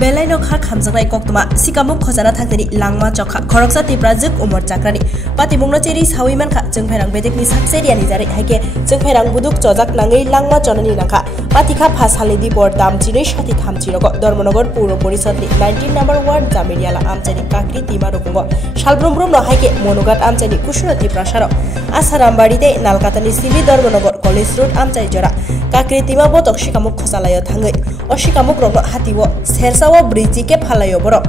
Belai no kha khamjaknai koktoma sikamuk khojana thangtani langma chokha khoroksa tiprajuk umor chakrani patimungno cheri sawi mankha jengphairang bedekni sakseriani jari haike jengphairang buduk chojak nangai langma chonani nakha patikha phasalidi bor damchinoi sati thamchirogo Dharmanagor Puro Porishodni 19 number ward Jameriala amchani kakri tima rokungo salbrumbrum no haike monogat amchani kushurati prasaro Asarambarite Nalkatani Sibi Dharmanagor College Road amchai jora kakri tima botok sikamuk khosalayo thangai o sikamuk rokno hatiwo sersawo briji ke phalayo borok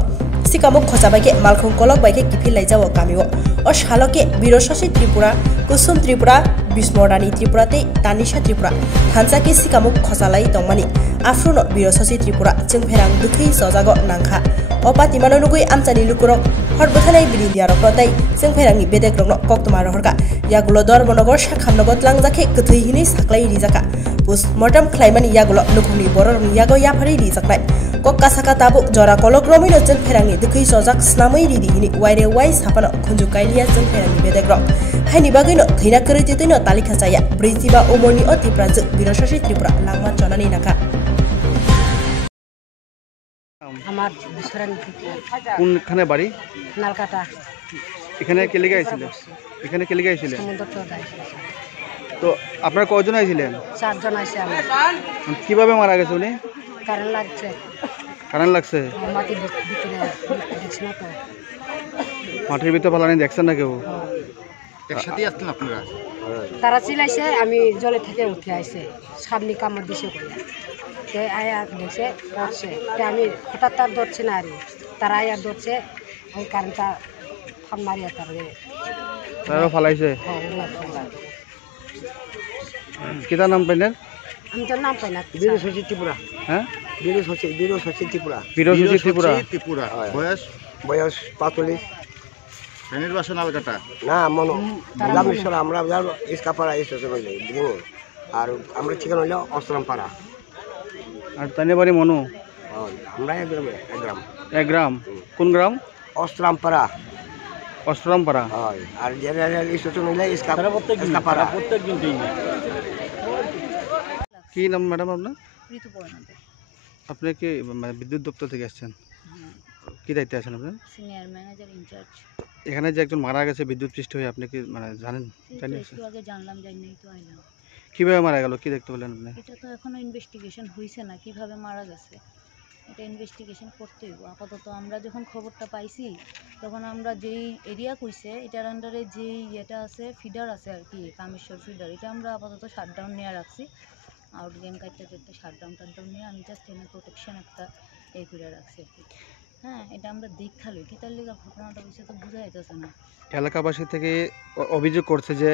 sikamuk khosabaike malkhung kolok baike kiphilaijao kamiwo o shaloke Birosasi Tripura Kusum Tripura Bismordani Tripura te Tanisha Tripura Hansake sikamuk khosalai tongmani afruno Birosasi Tripura jengpherang dukhi sojago nangkha opati manonugui amchani lukurok horbotanai birindia rokrotai jengpherangi bedek rokno koktoma rohorka yagulo Dharmanagor sakhamnogot langjake gthoi hini saklai rijaka postmortem khlaimani yagulo nukhungni bororni yago yaphari rijaknai kokka saka tabu jora kologromino jengpherangi dukhi sojak snamai ridi hini waire wai sapano khunju kailia jengpherangi bedek rok haini bagino theina krititino talikha chaya brijiba umorni oti prajak Birosasi Tripura langma chonani nakha আমার বিশরান কোনখানে বাড়ি নালকাটা এখানে কে লেগে আইছিল এখানে কে লেগে আইছিল সমুদ্রটা তো আপনারা কয়জন আইছিলেন চারজন আছে আমরা কিভাবে মারা গেছে উনি কারেন্ট লাগছে কারেন্ট লাগছে মাটির ভিতরে দেখছ না তো মাটির ভিতরে ফালানি দেখছেন না কেউ একসাথে আসতেন আপনারা তারা চিলাইছে আমি জলে থেকে উঠে আইছে সামনে কামড় দিছে কইয়া তে আয়া দেখছে পড়ছে তে আমি হঠাৎ তার ধরছে না আর তারা আয়া ধরছে ওই কারেন্টটা ফান মারিয়া তারা ফালাইছে কিটা নাম পাইলেন আমি তো নাম পাই না বীরসচি ত্রিপুরা হ্যাঁ বীরসচি ত্রিপুরা বীরসচি ত্রিপুরা ত্রিপুরা বয়স বয়স 45 নির্বাচন আলকাটা না মনো রামেশ্বর আমরা ইসকাপাড়া স্টেশন হইলে আর আমরা ঠিকানা হইল অস্ত্রামপাড়া আর তানে বাড়ি মনু আমরা এক গ্রাম কোন গ্রাম অস্ত্রামপাড়া অষ্টরামপাড়া হয় আর জেনারেল স্টেশন হইলে ইসকাপাড়া কি নাম ম্যাডাম আপনার ঋতুপর্ণা আপনি কি বিদ্যুৎ দপ্তর থেকে আসছেন কি দায়িত্বে আছেন আপনার সিনিয়র ম্যানেজার ইনচার্জ এখানে যে একজন মারা গেছে বিদ্যুৎ পৃষ্ঠ হয়ে আপনি কি জানেন একটু আগে জানলাম যাই নাই তো আইলাম কিভাবে মারা গেল কি দেখতে পেলেন আপনি এটা তো এখনো ইনভেস্টিগেশন হইছে না কিভাবে মারা গেছে এটা ইনভেস্টিগেশন করতে হইব আপাতত আমরা যখন খবরটা পাইছি তখন আমরা যেই এরিয়া কইছে এটার আন্ডারে যেই এটা আছে ফিডার আছে আর কি কামেশ্বর ফিডার এটা আমরা আপাতত শাটডাউন নিয়ে রাখছি আউট গেম কাটতে একটা শাটডাউন নিয়ে আমি জাস্ট এনে প্রোটেকশন একটা এই করে রাখছি আর কি হ্যাঁ এটা আমরা দেখালো কি তার লেগে ঘটনাটা হয়েছে তো বোঝা যাইতেছে না এলাকাবাসী থেকে অভিযোগ করছে যে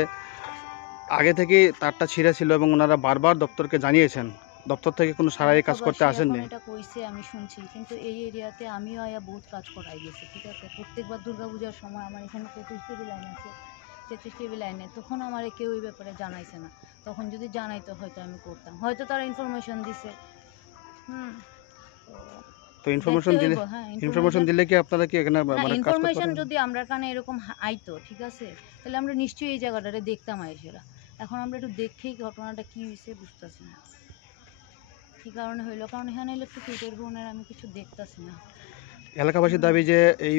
আগে থেকে তারটা ছিঁড়া ছিল এবং ওনারা বারবার দপ্তরকে জানিয়েছেন দপ্তর থেকে কোনো সারাই কাজ করতে আসেননি এটা কইছে আমি শুনছি কিন্তু এই এরিয়াতে আমিও আয়া বহুত কাজ করাই গেছি ঠিক আছে প্রত্যেকবার দুর্গাপূজার সময় আমার এখানে 33 কেবি লাইন আছে 33 কেবি লাইনে তখন আমার কেউ এই ব্যাপারে জানাইছে না তখন যদি জানাইতো হয়তো আমি করতাম হয়তো তারা ইনফরমেশন দিছে তো ইনফরমেশন দিলে কি আপনারা কি এখানে মানে ইনফরমেশন যদি আমরা কানে এরকম আইতো ঠিক আছে তাহলে আমরা নিশ্চয়ই এই জায়গাটারে দেখতাম আইসেরা এখন আমরা একটু দেখেই ঘটনাটা কি হইছে বুঝতাছি না কি কারণে হইলো কারণ এখানে ইলেকট্রিসিটির বোনের আমি কিছু দেখতাছি না এলাকাবাসীর দাবি যে এই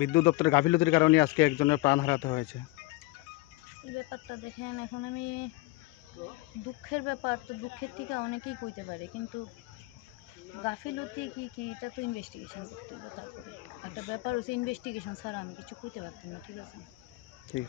বিদ্যুৎ দপ্তরের গাফিলতির কারণে আজকে একজনের প্রাণ হারাতে হয়েছে এই ব্যাপারটা দেখেন এখন আমি দুঃখের ব্যাপার তো দুঃখের থেকে অনেকেই কইতে পারে কিন্তু গাফিলতি কি এটা তো ইনভেস্টিগেশন করতে হবে তারপরে একটা ব্যাপার হচ্ছে ইনভেস্টিগেশন ছাড়া আমি কিছু কইতে পারতাম না ঠিক আছে ঠিক